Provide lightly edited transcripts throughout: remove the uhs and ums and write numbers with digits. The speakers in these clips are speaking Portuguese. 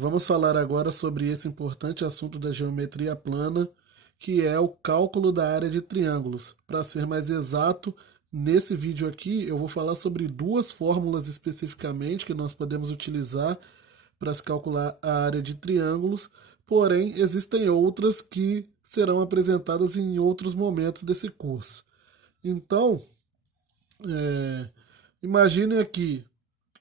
Vamos falar agora sobre esse importante assunto da geometria plana, que é o cálculo da área de triângulos. Para ser mais exato, nesse vídeo aqui eu vou falar sobre duas fórmulas especificamente que nós podemos utilizar para se calcular a área de triângulos, porém existem outras que serão apresentadas em outros momentos desse curso. Então, imagine aqui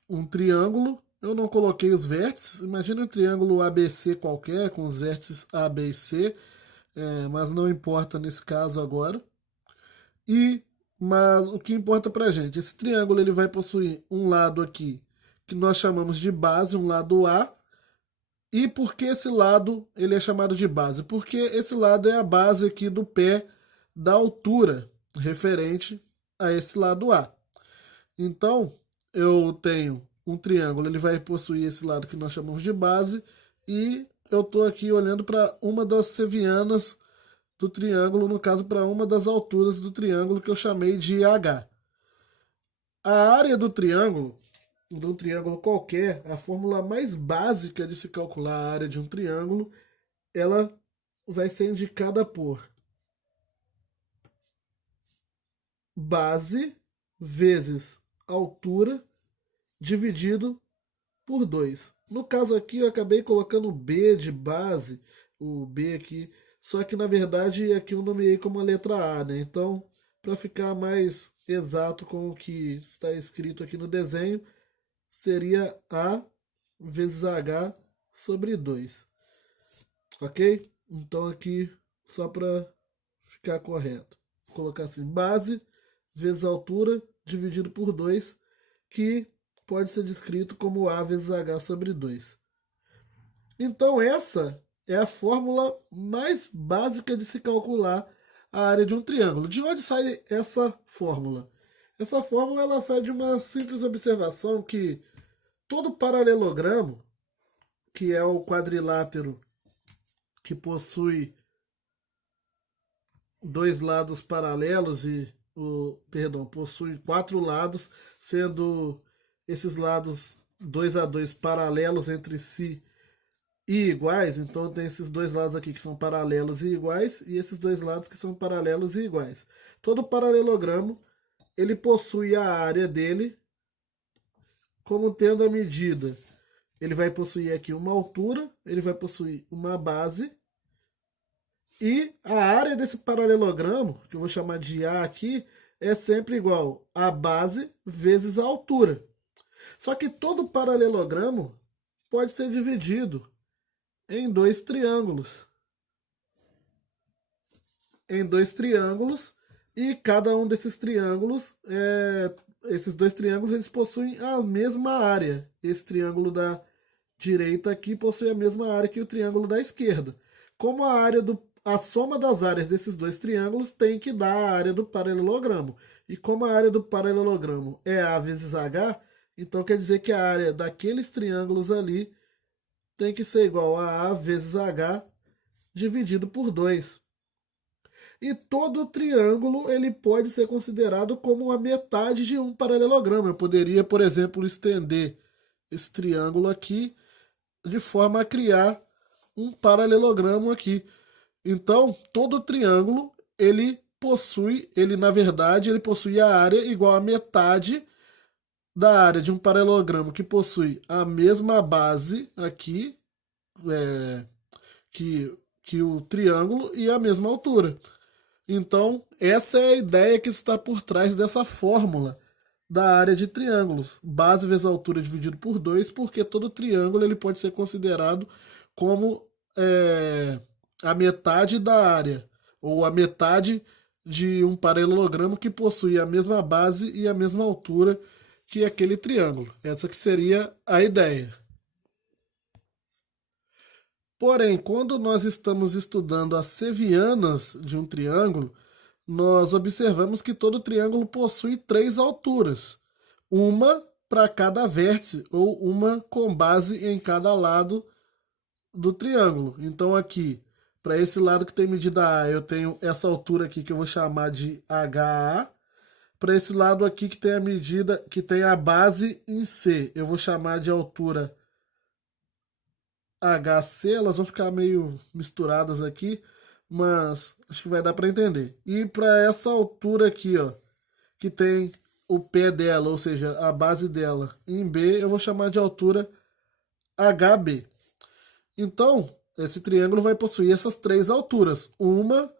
um triângulo. Eu não coloquei os vértices. Imagine um triângulo ABC qualquer, com os vértices A, B e C, mas não importa nesse caso agora. Mas o que importa pra gente, esse triângulo ele vai possuir um lado aqui que nós chamamos de base, um lado A. E por que esse lado ele é chamado de base? Porque esse lado é a base aqui do pé da altura referente a esse lado A. Então, eu tenho um triângulo, ele vai possuir esse lado que nós chamamos de base, e eu estou aqui olhando para uma das sevianas do triângulo, no caso, para uma das alturas do triângulo que eu chamei de H. A área do triângulo, de um triângulo qualquer, a fórmula mais básica de se calcular a área de um triângulo, ela vai ser indicada por base vezes altura dividido por 2. No caso aqui eu acabei colocando B de base, o B aqui, só que na verdade aqui eu nomeei como a letra A, né? Então, para ficar mais exato com o que está escrito aqui no desenho, seria A vezes H sobre 2. Ok? Então aqui, só para ficar correto, vou colocar assim, base vezes altura dividido por 2, que pode ser descrito como A vezes H sobre 2. Então essa é a fórmula mais básica de se calcular a área de um triângulo. De onde sai essa fórmula? Essa fórmula ela sai de uma simples observação que todo paralelogramo, que é o quadrilátero que possui dois lados paralelos possui quatro lados, sendo esses lados 2 a 2 paralelos entre si e iguais. Então tem esses dois lados aqui que são paralelos e iguais, e esses dois lados que são paralelos e iguais. Todo paralelogramo ele possui a área dele como tendo a medida. Ele vai possuir aqui uma altura, ele vai possuir uma base, e a área desse paralelogramo, que eu vou chamar de A aqui, é sempre igual a base vezes a altura. Só que todo paralelogramo pode ser dividido em dois triângulos. E cada um desses triângulos, esses dois triângulos, eles possuem a mesma área. Esse triângulo da direita aqui possui a mesma área que o triângulo da esquerda. Como a soma das áreas desses dois triângulos tem que dar a área do paralelogramo. E como a área do paralelogramo é A vezes H, então quer dizer que a área daqueles triângulos ali tem que ser igual a A vezes H dividido por 2. E todo triângulo ele pode ser considerado como a metade de um paralelogramo. Eu poderia, por exemplo, estender esse triângulo aqui de forma a criar um paralelogramo aqui. Então, todo triângulo ele na verdade, ele possui a área igual a metade da área de um paralelogramo que possui a mesma base aqui, é, que o triângulo, e a mesma altura. Então, essa é a ideia que está por trás dessa fórmula da área de triângulos. Base vezes altura dividido por 2, porque todo triângulo ele pode ser considerado como a metade da área, ou a metade de um paralelogramo que possui a mesma base e a mesma altura que aquele triângulo. Essa que seria a ideia. Porém, quando nós estamos estudando as sevianas de um triângulo, nós observamos que todo triângulo possui três alturas, uma para cada vértice ou uma com base em cada lado do triângulo. Então aqui, para esse lado que tem medida A, eu tenho essa altura aqui que eu vou chamar de HA. Para esse lado aqui que tem a medida, que tem a base em C, eu vou chamar de altura HC, elas vão ficar meio misturadas aqui, mas acho que vai dar para entender. E para essa altura aqui, ó, que tem o pé dela, ou seja, a base dela em B, eu vou chamar de altura HB. Então, esse triângulo vai possuir essas três alturas, uma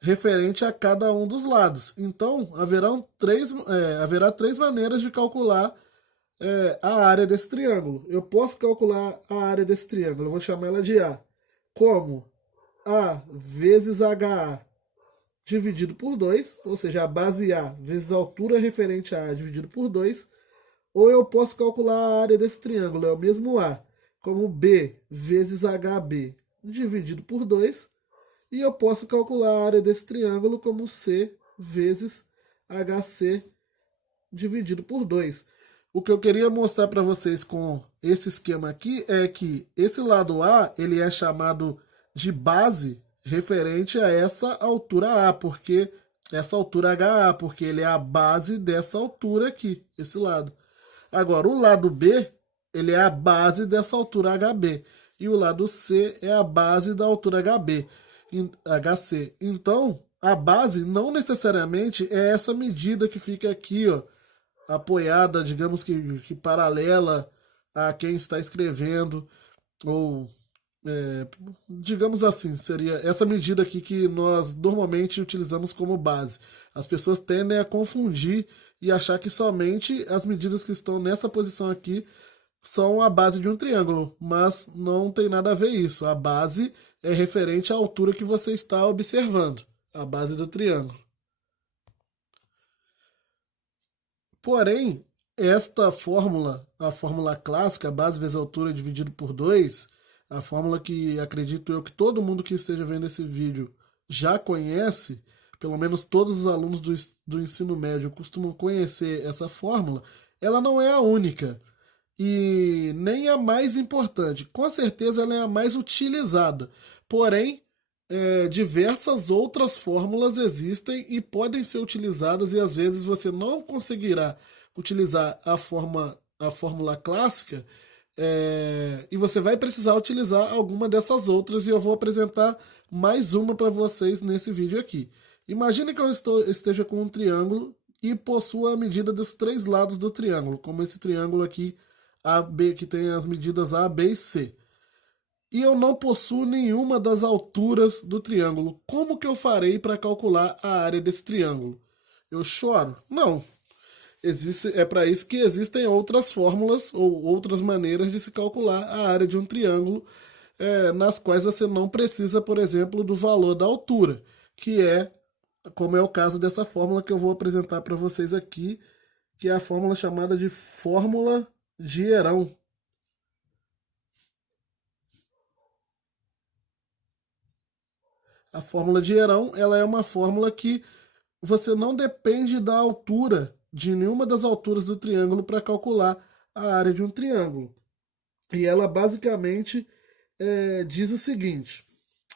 referente a cada um dos lados. Então, haverá três maneiras de calcular a área desse triângulo. Eu posso calcular a área desse triângulo, eu vou chamar ela de A, como A vezes HA dividido por 2, ou seja, a base A vezes a altura referente a A dividido por 2, ou eu posso calcular a área desse triângulo, é o mesmo A, como B vezes HB dividido por 2, e eu posso calcular a área desse triângulo como C vezes HC dividido por 2. O que eu queria mostrar para vocês com esse esquema aqui é que esse lado A ele é chamado de base referente a essa altura A, porque essa altura HA, porque ele é a base dessa altura aqui, esse lado. Agora, o lado B, ele é a base dessa altura HB, e o lado C é a base da altura HC. Então, a base não necessariamente é essa medida que fica aqui, ó, apoiada, digamos que paralela a quem está escrevendo, ou digamos assim, seria essa medida aqui que nós normalmente utilizamos como base. As pessoas tendem a confundir e achar que somente as medidas que estão nessa posição aqui são a base de um triângulo, mas não tem nada a ver isso. A base é referente à altura que você está observando, a base do triângulo. Porém, esta fórmula, a fórmula clássica, base vezes altura dividido por 2, a fórmula que acredito eu que todo mundo que esteja vendo esse vídeo já conhece, pelo menos todos os alunos do ensino médio costumam conhecer essa fórmula, ela não é a única e nem a mais importante. Com certeza ela é a mais utilizada. Porém, diversas outras fórmulas existem e podem ser utilizadas e às vezes você não conseguirá utilizar a fórmula clássica e você vai precisar utilizar alguma dessas outras e eu vou apresentar mais uma para vocês nesse vídeo aqui. Imagine que eu esteja com um triângulo e possua a medida dos três lados do triângulo, como esse triângulo aqui AB, que tem as medidas A, B e C. E eu não possuo nenhuma das alturas do triângulo. Como que eu farei para calcular a área desse triângulo? Eu choro? Não. É para isso que existem outras fórmulas ou outras maneiras de se calcular a área de um triângulo, nas quais você não precisa, por exemplo, do valor da altura, que é, como é o caso dessa fórmula que eu vou apresentar para vocês aqui, que é a fórmula chamada de fórmula de Herão. A fórmula de Herão, ela é uma fórmula que você não depende da altura, de nenhuma das alturas do triângulo para calcular a área de um triângulo. E ela basicamente diz o seguinte,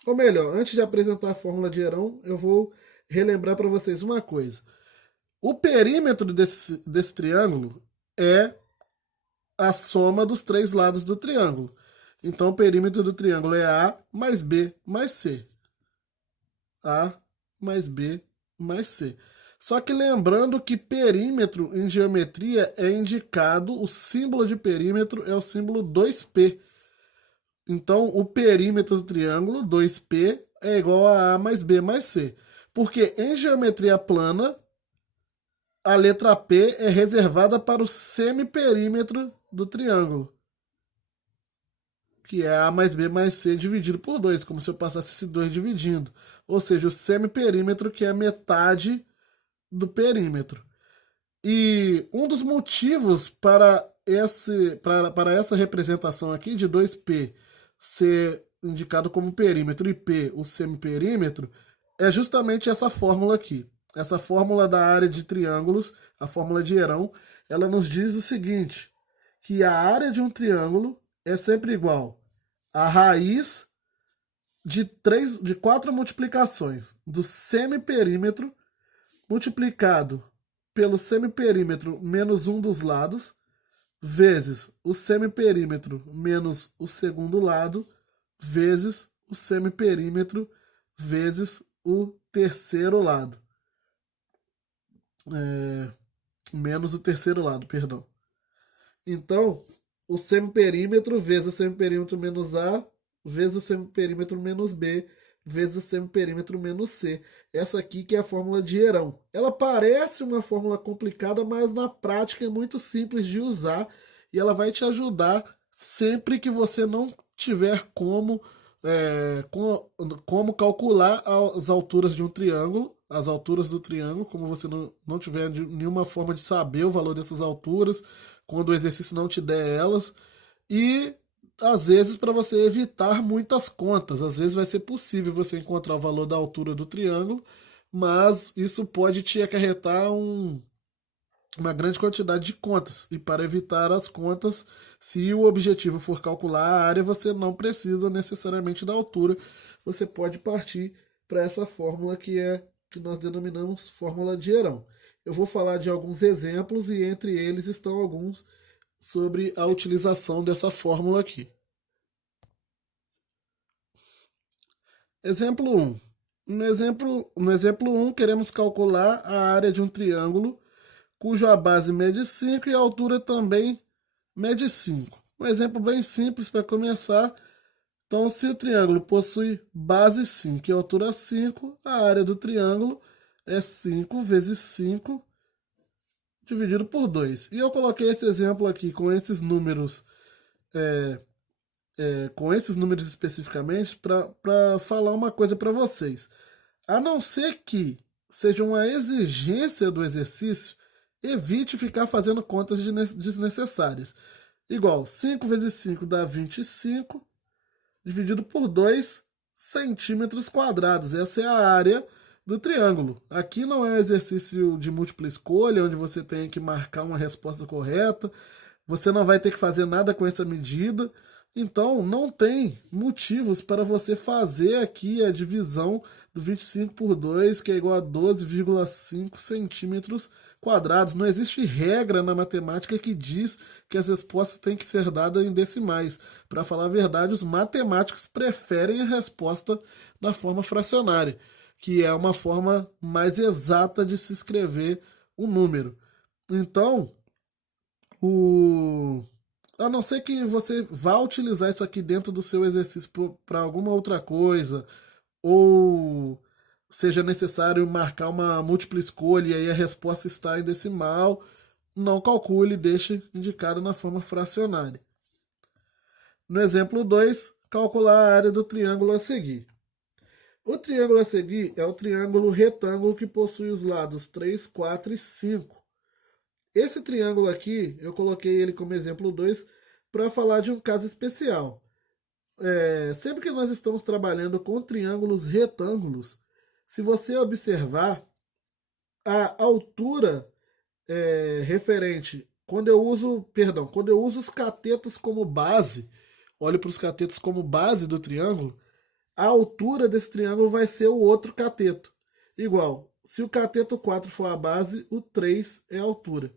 ou melhor, antes de apresentar a fórmula de Herão, eu vou relembrar para vocês uma coisa. O perímetro desse triângulo é a soma dos três lados do triângulo. Então o perímetro do triângulo é A mais B mais C. A mais B mais C. Só que lembrando que perímetro em geometria é indicado, o símbolo de perímetro é o símbolo 2P. Então o perímetro do triângulo 2P é igual a A mais B mais C. Porque em geometria plana, a letra P é reservada para o semiperímetro do triângulo, que é A mais B mais C dividido por 2, como se eu passasse esse 2 dividindo. Ou seja, o semiperímetro, que é metade do perímetro. E um dos motivos para essa representação aqui de 2P ser indicado como perímetro e P o semiperímetro é justamente essa fórmula aqui. Essa fórmula da área de triângulos, a fórmula de Herão, ela nos diz o seguinte, que a área de um triângulo é sempre igual a raiz de 4 multiplicações do semiperímetro multiplicado pelo semiperímetro menos um dos lados, vezes o semiperímetro menos o segundo lado, vezes o semiperímetro vezes o terceiro lado. Menos o terceiro lado, perdão. Então, o semiperímetro vezes o semiperímetro menos A, vezes o semiperímetro menos B, vezes o semiperímetro menos C. Essa aqui que é a fórmula de Herão. Ela parece uma fórmula complicada, mas na prática é muito simples de usar e ela vai te ajudar sempre que você não tiver como calcular as alturas de um triângulo, as alturas do triângulo, como você não tiver nenhuma forma de saber o valor dessas alturas, quando o exercício não te der elas, e às vezes para você evitar muitas contas, às vezes vai ser possível você encontrar o valor da altura do triângulo, mas isso pode te acarretar uma grande quantidade de contas. E para evitar as contas, se o objetivo for calcular a área, você não precisa necessariamente da altura. Você pode partir para essa fórmula que nós denominamos fórmula de Herão. Eu vou falar de alguns exemplos e entre eles estão alguns sobre a utilização dessa fórmula aqui. Exemplo 1. No exemplo 1, queremos calcular a área de um triângulo cuja base mede 5 e a altura também mede 5. Um exemplo bem simples para começar. Então, se o triângulo possui base 5 e altura 5, a área do triângulo é 5 vezes 5 dividido por 2. E eu coloquei esse exemplo aqui com esses números, especificamente para falar uma coisa para vocês. A não ser que seja uma exigência do exercício, evite ficar fazendo contas desnecessárias. Igual, 5 vezes 5 dá 25, dividido por 2 centímetros quadrados. Essa é a área do triângulo. Aqui não é um exercício de múltipla escolha, onde você tem que marcar uma resposta correta. Você não vai ter que fazer nada com essa medida. Então, não tem motivos para você fazer aqui a divisão do 25 por 2, que é igual a 12,5 centímetros quadrados. Não existe regra na matemática que diz que as respostas têm que ser dadas em decimais. Para falar a verdade, os matemáticos preferem a resposta na forma fracionária, que é uma forma mais exata de se escrever o número. Então, a não ser que você vá utilizar isso aqui dentro do seu exercício para alguma outra coisa, ou seja necessário marcar uma múltipla escolha e aí a resposta está em decimal, não calcule, deixe indicado na forma fracionária. No exemplo 2, calcular a área do triângulo a seguir. O triângulo a seguir é o triângulo retângulo que possui os lados 3, 4 e 5. Esse triângulo aqui, eu coloquei ele como exemplo 2 para falar de um caso especial. Sempre que nós estamos trabalhando com triângulos retângulos, se você observar, a altura referente, quando eu uso os catetos como base, olho para os catetos como base do triângulo, a altura desse triângulo vai ser o outro cateto. Igual, se o cateto 4 for a base, o 3 é a altura.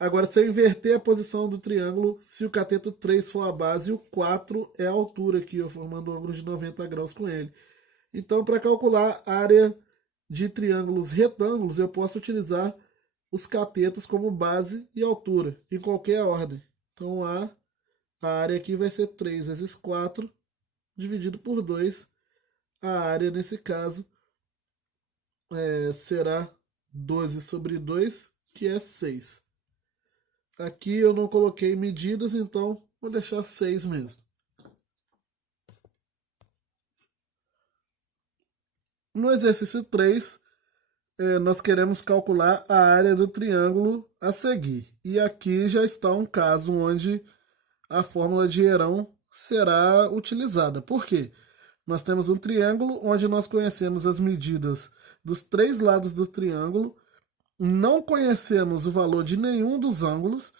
Agora, se eu inverter a posição do triângulo, se o cateto 3 for a base, o 4 é a altura aqui, ó, formando um ângulo de 90 graus com ele. Então, para calcular a área de triângulos retângulos, eu posso utilizar os catetos como base e altura, em qualquer ordem. Então, a área aqui vai ser 3 vezes 4, dividido por 2. A área, nesse caso, será 12 sobre 2, que é 6. Aqui eu não coloquei medidas, então vou deixar 6 mesmo. No exercício 3, nós queremos calcular a área do triângulo a seguir. E aqui já está um caso onde a fórmula de Herão será utilizada. Por quê? Nós temos um triângulo onde nós conhecemos as medidas dos 3 lados do triângulo, não conhecemos o valor de nenhum dos ângulos.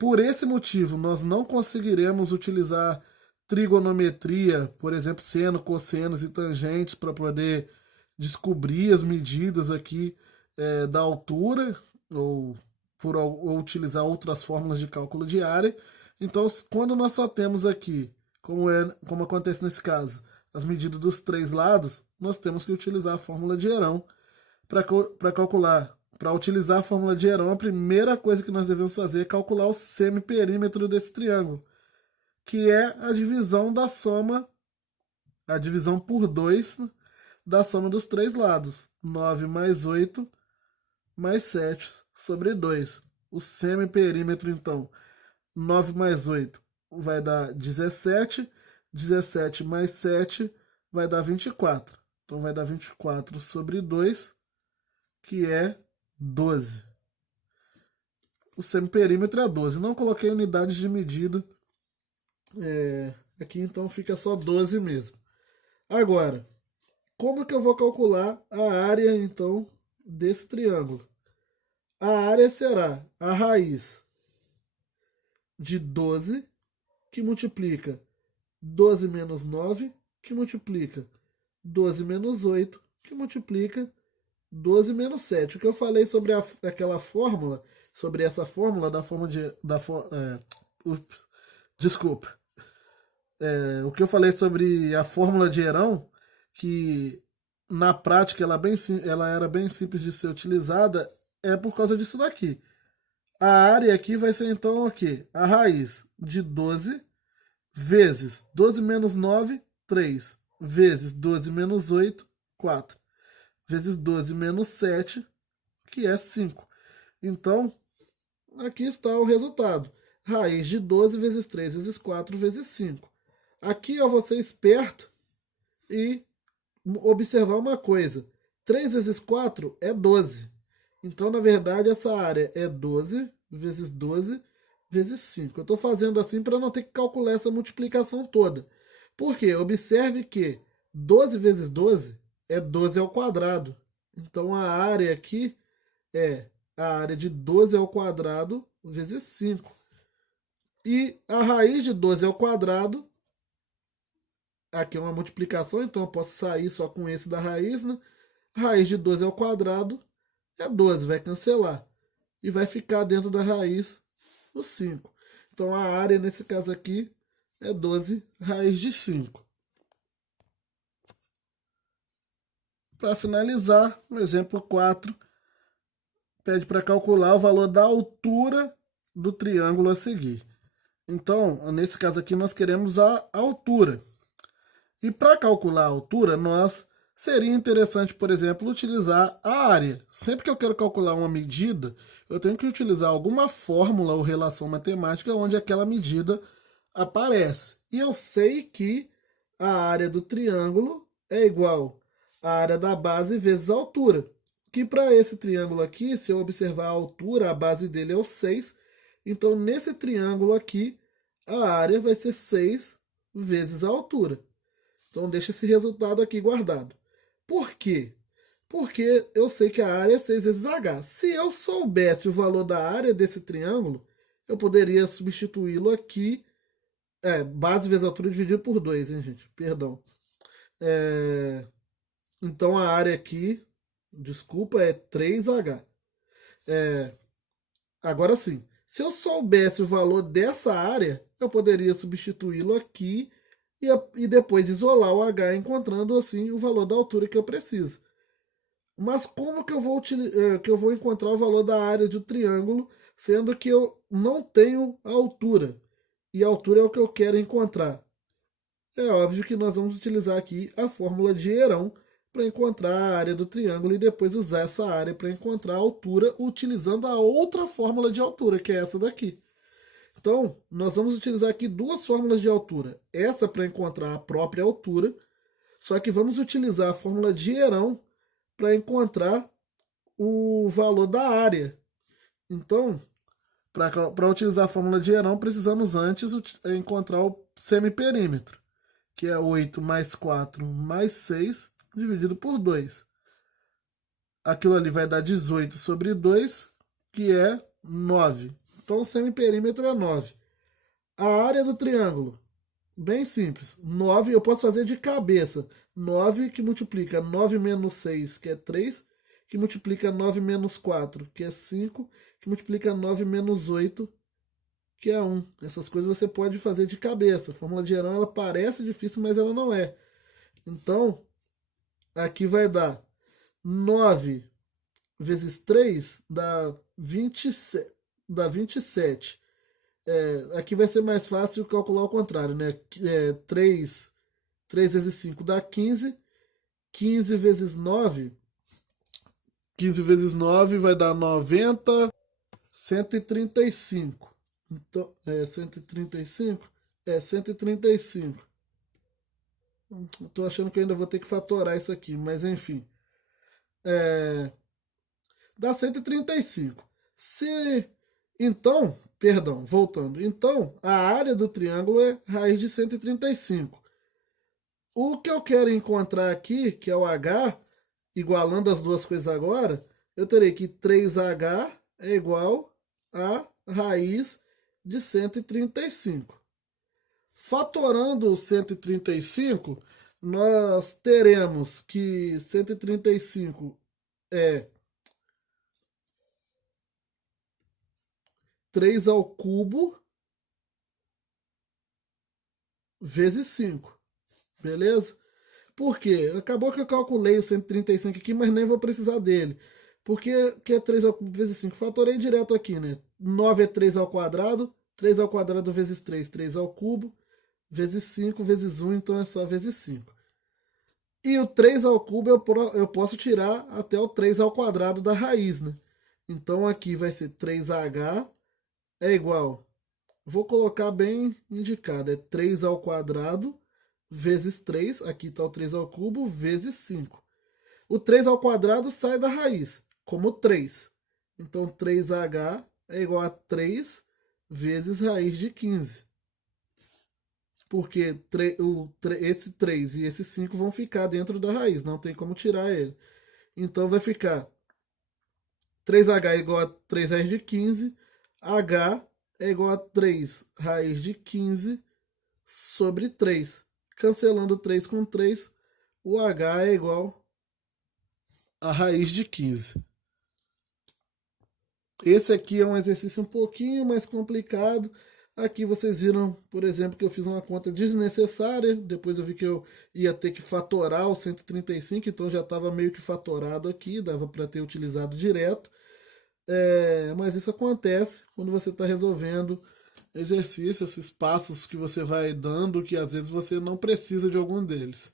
Por esse motivo, nós não conseguiremos utilizar trigonometria, por exemplo, seno, cossenos e tangentes, para poder descobrir as medidas aqui da altura, ou ou utilizar outras fórmulas de cálculo de área. Então, quando nós só temos aqui, como acontece nesse caso, as medidas dos três lados, nós temos que utilizar a fórmula de Herão para calcular. Para utilizar a fórmula de Herão, a primeira coisa que nós devemos fazer é calcular o semiperímetro desse triângulo, que é a divisão da soma, a divisão por 2 da soma dos três lados. 9 mais 8 mais 7 sobre 2. O semiperímetro, então, 9 mais 8 vai dar 17. 17 mais 7 vai dar 24. Então, vai dar 24 sobre 2, que é 12. O semiperímetro é 12. Não coloquei unidades de medida. Aqui, então, fica só 12 mesmo. Agora, como que eu vou calcular a área, então, desse triângulo? A área será a raiz de 12, que multiplica 12 menos 9, que multiplica 12 menos 8, que multiplica 12 menos 7. O que eu falei sobre aquela fórmula, sobre essa fórmula da forma de... desculpa. O que eu falei sobre a fórmula de Herão, que na prática ela era bem simples de ser utilizada, é por causa disso daqui. A área aqui vai ser então o quê? A raiz de 12 vezes 12 menos 9, 3, vezes 12 menos 8, 4, vezes 12 menos 7, que é 5. Então, aqui está o resultado. Raiz de 12 vezes 3 vezes 4 vezes 5. Aqui eu vou ser esperto e observar uma coisa. 3 vezes 4 é 12. Então, na verdade, essa área é 12 vezes 5. Eu estou fazendo assim para não ter que calcular essa multiplicação toda. Por quê? Observe que 12 vezes 12 é 12 ao quadrado. Então, a área aqui é a área de 12 ao quadrado vezes 5. E a raiz de 12 ao quadrado, aqui é uma multiplicação, então eu posso sair só com esse da raiz, né? Raiz de 12 ao quadrado é 12, vai cancelar. E vai ficar dentro da raiz o 5. Então a área, nesse caso aqui, é 12 raiz de 5. Para finalizar, no exemplo 4, pede para calcular o valor da altura do triângulo a seguir. Então, nesse caso aqui, nós queremos a altura. E para calcular a altura, seria interessante, por exemplo, utilizar a área. Sempre que eu quero calcular uma medida, eu tenho que utilizar alguma fórmula ou relação matemática onde aquela medida aparece. E eu sei que a área do triângulo é igual à área da base vezes a altura. Que para esse triângulo aqui, se eu observar a altura, a base dele é o 6. Então, nesse triângulo aqui, a área vai ser 6 vezes a altura. Então, deixa esse resultado aqui guardado. Por quê? Porque eu sei que a área é 6 vezes h. Se eu soubesse o valor da área desse triângulo, eu poderia substituí-lo aqui. Base vezes altura dividido por 2, hein, gente? Perdão. Então, a área aqui, desculpa, é 3h. Agora sim, se eu soubesse o valor dessa área, eu poderia substituí-lo aqui e depois isolar o h, encontrando assim o valor da altura que eu preciso. Mas como que eu vou encontrar o valor da área do triângulo, sendo que eu não tenho a altura? E a altura é o que eu quero encontrar. É óbvio que nós vamos utilizar aqui a fórmula de Herão para encontrar a área do triângulo e depois usar essa área para encontrar a altura utilizando a outra fórmula de altura, que é essa daqui. Então, nós vamos utilizar aqui duas fórmulas de altura. Essa para encontrar a própria altura, só que vamos utilizar a fórmula de Herão para encontrar o valor da área. Então, para utilizar a fórmula de Herão, precisamos antes encontrar o semiperímetro, que é 8 mais 4 mais 6 dividido por 2. Aquilo ali vai dar 18 sobre 2, que é 9. Então, o semiperímetro é 9. A área do triângulo, bem simples. 9 eu posso fazer de cabeça. 9 que multiplica 9 menos 6, que é 3, que multiplica 9 menos 4, que é 5, que multiplica 9 menos 8, que é 1. Essas coisas você pode fazer de cabeça. A fórmula de Arão ela parece difícil, mas ela não é. Então, aqui vai dar 9 vezes 3 dá 27. Dá 27. Aqui vai ser mais fácil calcular ao contrário, né? 3 vezes 5 dá 15. 15 vezes 9. 15 vezes 9 vai dar 90. 135. Então, 135? 135. Eu tô achando que eu ainda vou ter que fatorar isso aqui, mas enfim. É, dá 135. Se então, perdão, voltando. Então, a área do triângulo é raiz de 135. O que eu quero encontrar aqui, que é o h, igualando as duas coisas agora, eu terei que 3h é igual a raiz de 135. Fatorando o 135, nós teremos que 135 é 3 ao cubo vezes 5. Beleza? Por quê? Acabou que eu calculei o 135 aqui, mas nem vou precisar dele. Porque que é 3 ao cubo vezes 5? Fatorei direto aqui, né? 9 é 3 ao quadrado. 3 ao quadrado vezes 3, 3 ao cubo. Vezes 5 vezes 1, então é só vezes 5. E o 3 ao cubo eu posso tirar até o 3 ao quadrado da raiz, né? Então aqui vai ser 3h é igual, vou colocar bem indicado, é 3 ao quadrado vezes 3, aqui está o 3 ao cubo, vezes 5. O 3 ao quadrado sai da raiz, como 3. Então 3h é igual a 3 vezes raiz de 15. Porque esse 3 e esse 5 vão ficar dentro da raiz, não tem como tirar ele. Então vai ficar 3h é igual a 3 raiz de 15, h é igual a 3 raiz de 15 sobre 3. Cancelando 3 com 3, o h é igual a raiz de 15. Esse aqui é um exercício um pouquinho mais complicado. Aqui vocês viram, por exemplo, que eu fiz uma conta desnecessária. Depois eu vi que eu ia ter que fatorar o 135, então já estava meio que fatorado aqui, dava para ter utilizado direto. Mas isso acontece quando você está resolvendo exercício, esses passos que você vai dando, que às vezes você não precisa de algum deles.